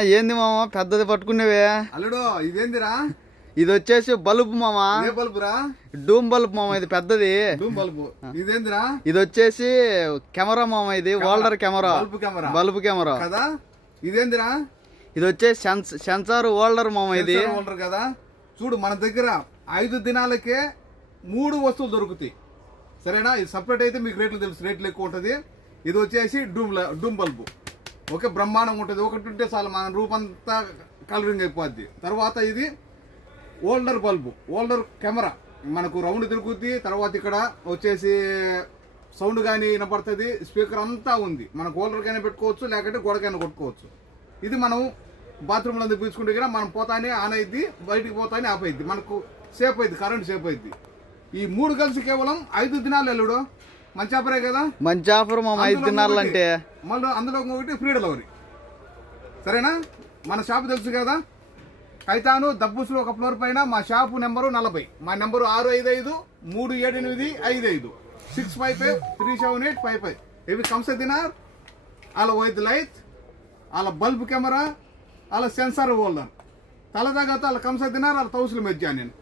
ఏంది మామ పెద్దది పట్టుకునేవే? అల్లుడు ఇదేందిరా? ఇది వచ్చేసి బల్బు మామ. ఏ బల్బురా? డూమ్ బల్బ్ మామ, ఇది పెద్దది. డూమ్ బల్బు. ఇదేందిరా? ఇది వచ్చేసి కెమెరా మామ, ఇది హోల్డర్ కెమెరా. బల్బు కెమెరా కదా. ఇదేందిరా? ఇది వచ్చేసి సెన్సార్ హోల్డర్ మామ. ఇది హోల్డర్ కదా. చూడు, మన దగ్గర 5 దినాలకే 3 వస్తువులు దొరుకుతాయి. సరేనా? ఇది సపరేట్ అయితే మీకు రేట్లు తెలుసు, రేట్లు ఎక్కువ ఉంటుంది. ఇది వచ్చేసి డూమ్ బల్బు. ఓకే, బ్రహ్మాండంగా ఉంటుంది. ఒకటి ఉంటే చాలు మన రూపంతా కలరింగ్ అయిపోద్ది. తర్వాత ఇది హోల్డర్ బల్బు, హోల్డర్ కెమెరా. మనకు రౌండ్ తిరుగుద్ది. తర్వాత ఇక్కడ వచ్చేసి సౌండ్ కానీ వినపడుతుంది. స్పీకర్ అంతా ఉంది. మనకు హోల్డర్కైనా పెట్టుకోవచ్చు, లేకపోతే గోడకైనా కొట్టుకోవచ్చు. ఇది మనం బాత్రూంలో అందుకు తీసుకుంటే కదా మనం పోతానే ఆన్ అయింది, బయటికి పోతానే ఆఫ్ అయింది. మనకు సేఫ్ అయింది, కరెంట్ సేఫ్ అయింది. ఈ 3 కలిసి కేవలం 5 దినాలు ఎల్లుడు. మంచి ఆఫరే కదా. మంచి ఆఫర్ మామ. 5 దినాలు అంటే మళ్ళీ అందులో ఒకటి ఫ్రీ డెలివరీ. సరేనా? మన షాప్ తెలుసు కదా, కైతాను దబ్బుసులు ఒక ఫ్లోర్ పైన. మా షాపు నెంబరు 40. మా నెంబరు 655-378-55 655-378-55. ఇవి కంస దినార్, అలా వైద్ లైట్, అలా బల్బ్ కెమెరా, అలా సెన్సార్ హోల్డర్. తలదాగా అలా కంస దినార్, అలా తౌసులు మెజ్జా నేను.